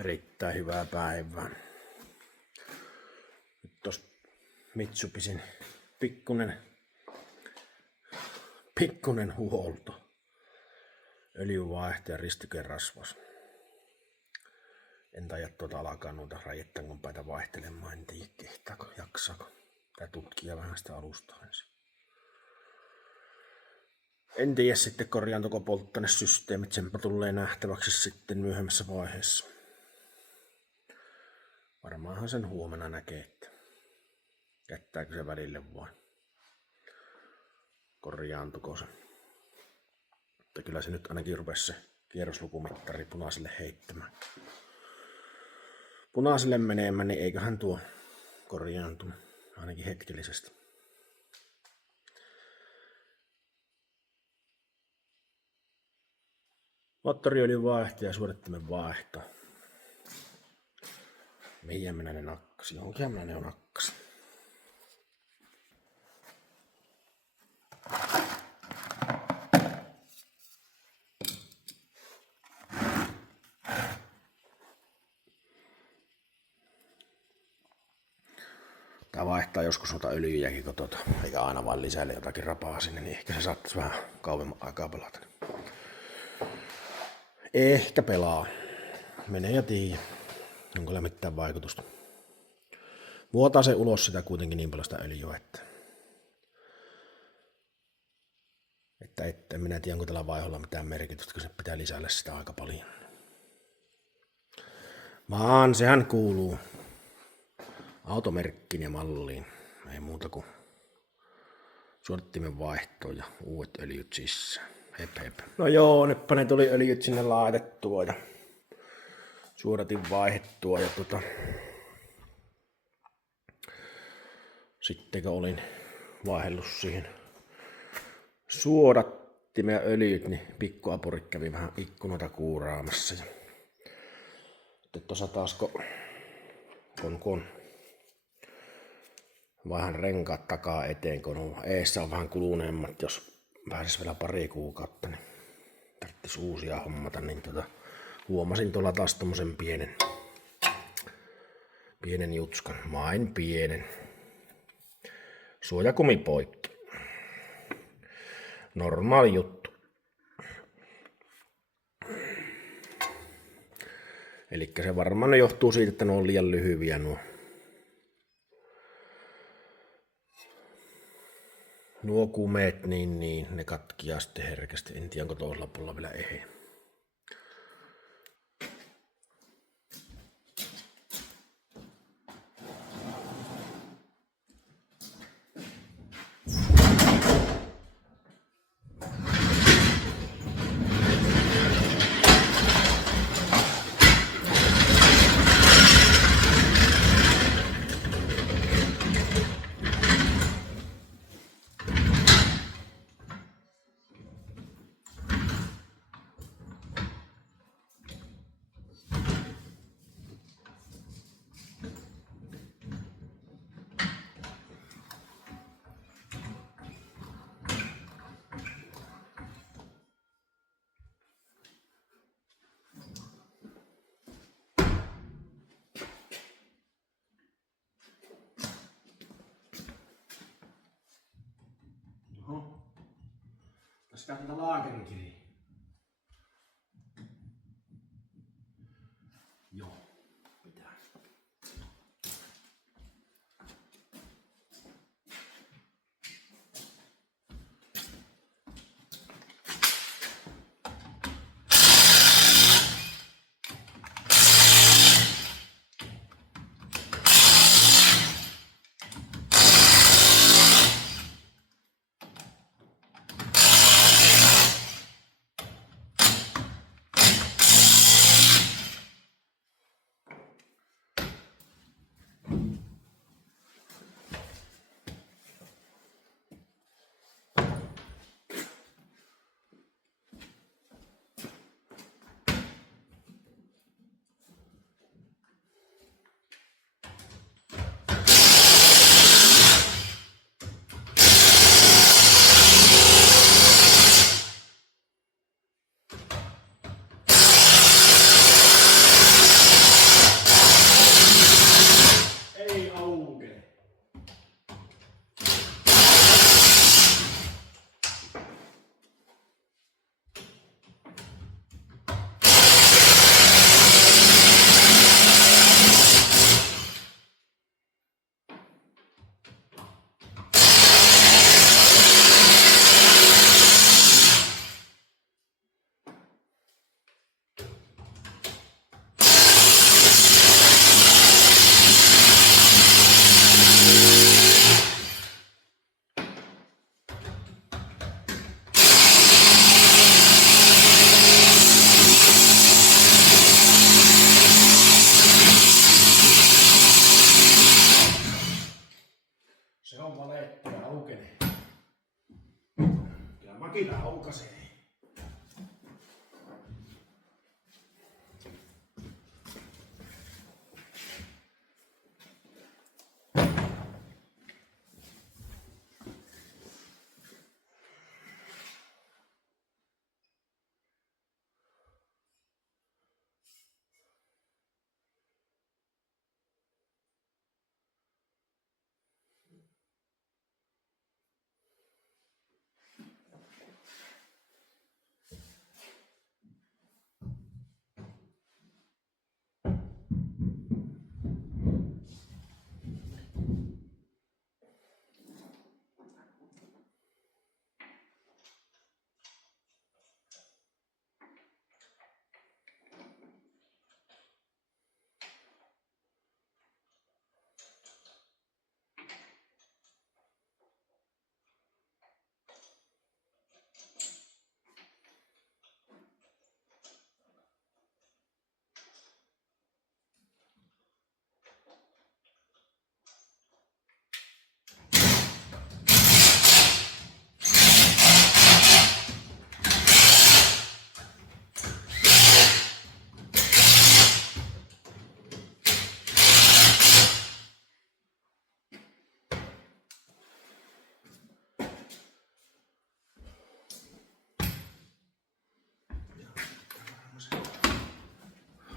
Erittäin hyvää päivää. Nyt tos Mitsubisin pikkunen huolto. Öljyvaihto ja ristykerasvas. En taida alkaa noita rajettangonpäitä vaihtelemaan. En tiedä kehtaako, jaksaako. Tää tutkia vähän sitä alustaa ensin. En tiedä sitten korjaantuko polttoainesysteemit. Senpä tulee nähtäväksi sitten myöhemmässä vaiheessa. Varmaanhan sen huomenna näkee, että jättääkö se välille vai korjaantuko se. Mutta kyllä se nyt ainakin rupesi se kierroslukumittari punaiselle heittämään. Punaiselle menemään, niin eiköhän tuo korjaantu ainakin hetkellisesti. Moottoriöljyn vaihto ja suodattimen vaihto. Mihin minä ne nakkasin? Johonkin minä ne on nakkasin. Tää vaihtaa joskus noita öljyjäkin, kun eikä aina vaan lisäile jotakin rapaa sinne, niin ehkä se saattaisi vähän kauemman aikaa pelata. Ehkä pelaa. Mene ja tiiä. Onko sillä mitään vaikutusta? Vuotaa se ulos sitä kuitenkin niin paljon sitä öljyä, että en minä tiedä, onko tällä vaiholla mitään merkitystä, kun se pitää lisäillä sitä aika paljon. Vaan sehän kuuluu automerkkiin ja malliin. Ei muuta kuin suodattimen vaihtoon ja uudet öljyt sisään. Hep hep. No joo, nytpä ne tuli öljyt sinne laitettua ja suodatin vaihdettua ja sitten kun olin vaihdellut siihen suodattimen ja öljyt, niin pikkuapurit kävi vähän ikkunoita kuuraamassa. Sitten tuossa taas kun vähän renkaat takaa eteen, kun eessä on vähän kuluneemmat, jos pääsis vielä pari kuukautta, niin tarvitsisi uusia hommata, niin huomasin tuolla taas tommosen pienen jutskan, vain pienen. Suojakumi poikki. Normaali juttu. Elikkä se varmaan johtuu siitä, että ne on liian lyhyviä nuo kumeet, niin ne katkiaa sitten herkästi. En tiedä, onko toisella puolella vielä ehjä. Tässä tätä laakerikiriä. Joo, pitää. Toki aukasee.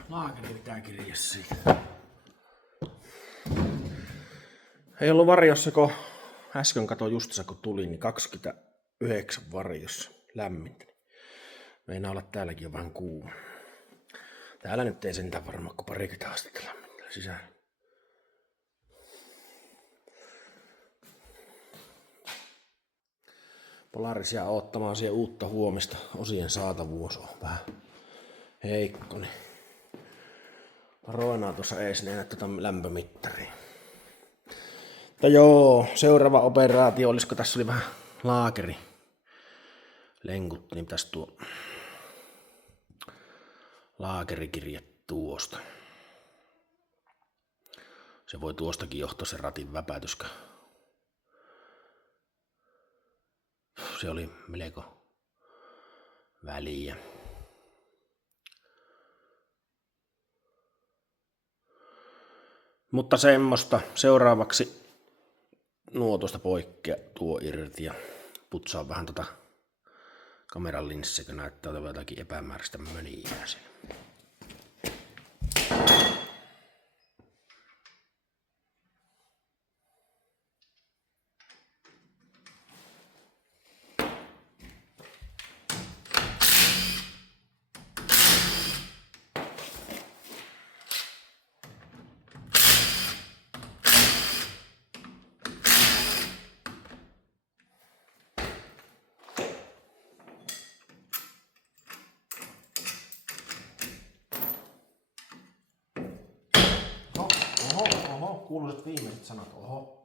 Laakeri pitää kirjaa siitä. Ei ollut varjossa, kun äsken kato justissa kun tuli, niin 29 varjossa lämmintä. Meinaa olla täälläkin jo vähän kuuma. Täällä nyt ei sentään varmaan kuin 20 astetta lämmintä sisällä. Polarisia ottamaan siihen uutta huomista. Osien saatavuus on vähän heikko, niin varoinaan tuossa ees näe tuota lämpömittaria. Mutta joo, seuraava operaatio, olisiko tässä oli vähän laakeri lenkut, niin pitäisi tuo laakerikirje tuosta. Se voi tuostakin johtaa se ratin väpätyskä. Se oli melko väliä. Mutta semmoista. Seuraavaksi nuotosta poikkea tuo irti ja putsaa vähän tota kameran linssiä, kun näyttää olevan jotakin epämääräistä möniää siellä. Oho, kuuluiset viimeiset sanat, oho.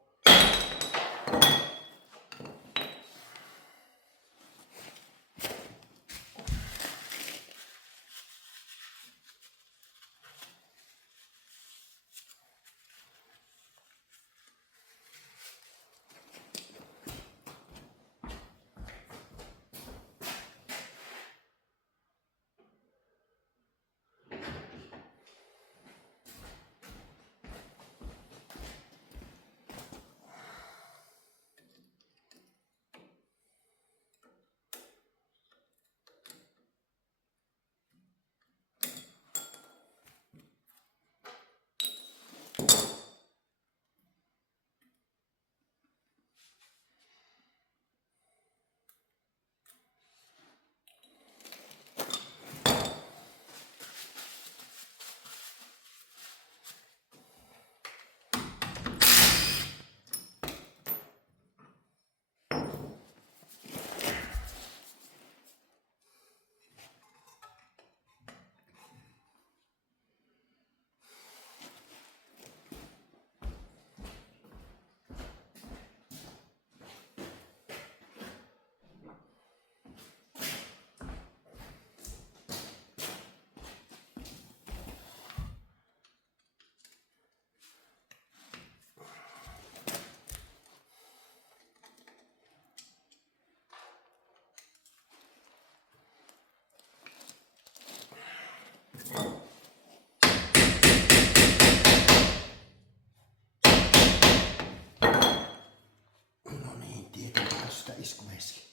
kirskumeski.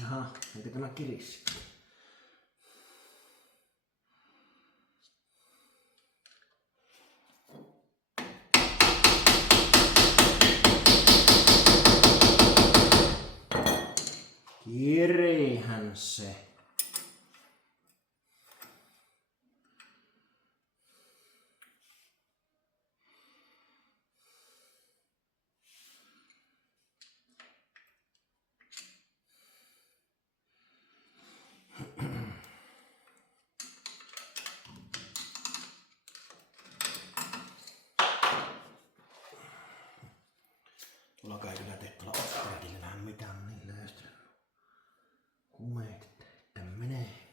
Jaha, eikö tämä kirissi? Kirihän se. Tuolla kai kyllä teet tuolla Oskarilla vähän mitään niin löystyy. Kumeet, että menee.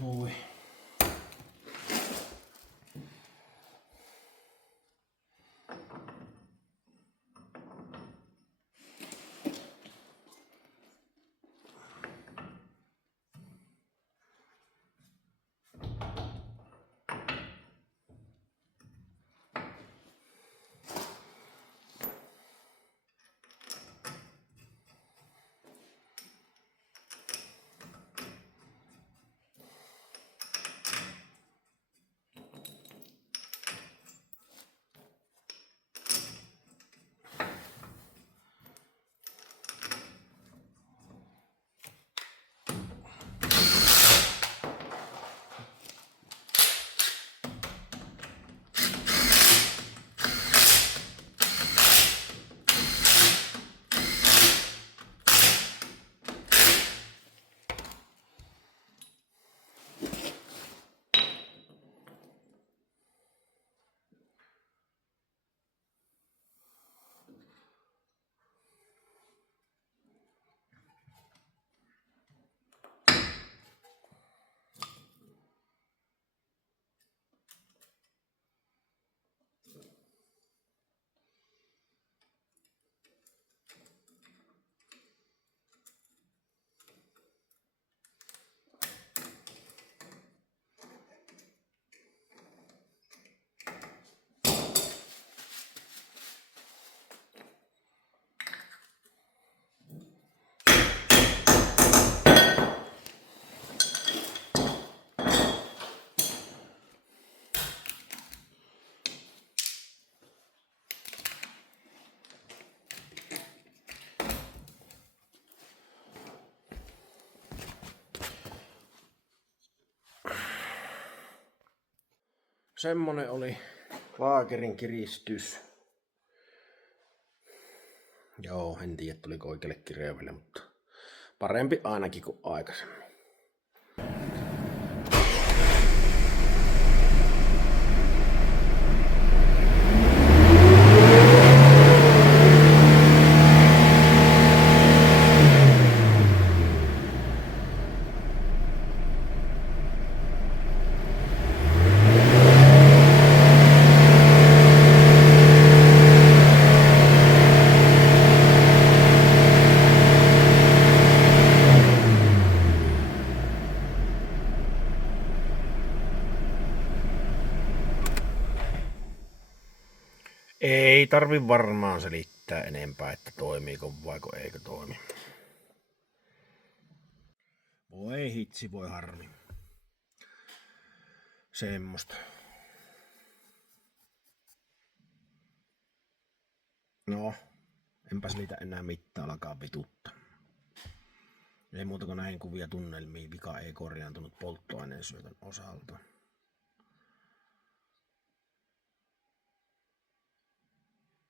Voi. Semmonen oli laakerin kiristys. Joo, en tiedä tuliko oikealle kirjaville, mutta parempi ainakin kuin aikaisemmin. ei tarvi varmaan selittää enempää, että toimiiko vaiko eikö toimi. Voi hitsi, voi harmi. Semmosta. No, enpäs niitä enää mitään alkaa vituttaa. Ei muuta kuin näin kuvia tunnelmiin, vika ei korjaantunut polttoaineen syötön osalta.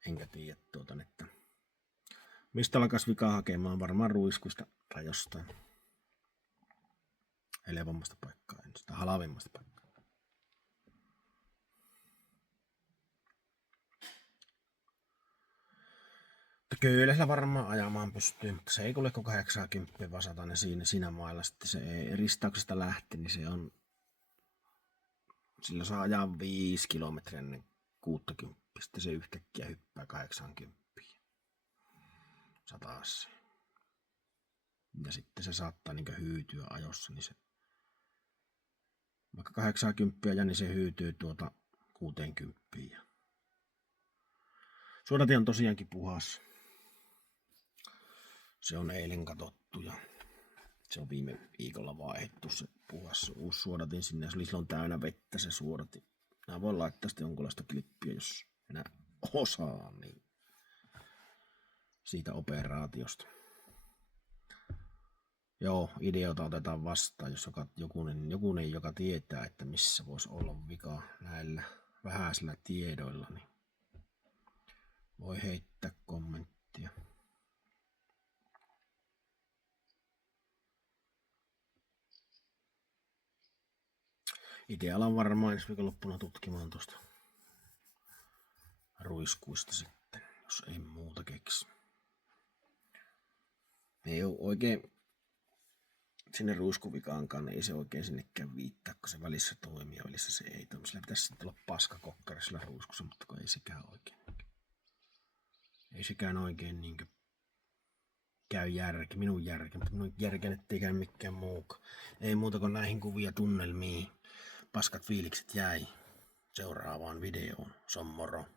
Enkä tiedä että mistä alkas vikaa hakemaan, varmaan ruiskuista tai jostain helpommasta paikkaa, en sitä halvimmasta paikkaa. Kyllä sillä varmaan ajamaan pystyy, mutta se ei kuule kuin 80 vasata ne siinä mailla. Sitten se ei ristauksesta lähti, niin se on, sillä saa ajaa 5 kilometriä ennen 60. Sitten se yhtäkkiä hyppää 80. Sataassa. Ja sitten se saattaa hyytyä ajossa, niin se vaikka 80 ja niin se hyytyy 60. Suodatin on tosiaankin puhas. Se on eilen katsottu ja se on viime viikolla vaihdettu se puhas uusi suodatin sinne. Se oli silloin täynnä vettä se suodatin. Mä voin laittaa sitten jonkunlaista klippiä, jos enää osaan, niin siitä operaatiosta. Joo, ideoita otetaan vastaan, jos jokunen, joka tietää, että missä voisi olla vika näillä vähäisillä tiedoilla, niin voi heittää kommenttia. Itse alan varmaan ensi viikonloppuna tutkimaan tuosta ruiskuista sitten, jos ei muuta keksi. Ei ole oikein sinne ruiskuvikankaan, ei se oikein sinnekään viittaa, kun se välissä toimii ja välissä se ei toimi. Sillä pitäisi sitten olla paskakokkari sillä ruiskussa, mutta ei sekään oikein. Ei sekään oikein käy järki, minun järki, mutta minun järkeen ettei käy mikään muukaan. Ei muuta kuin näihin kuvia tunnelmiin. Paskat fiilikset jäi seuraavaan videoon. Se on moro.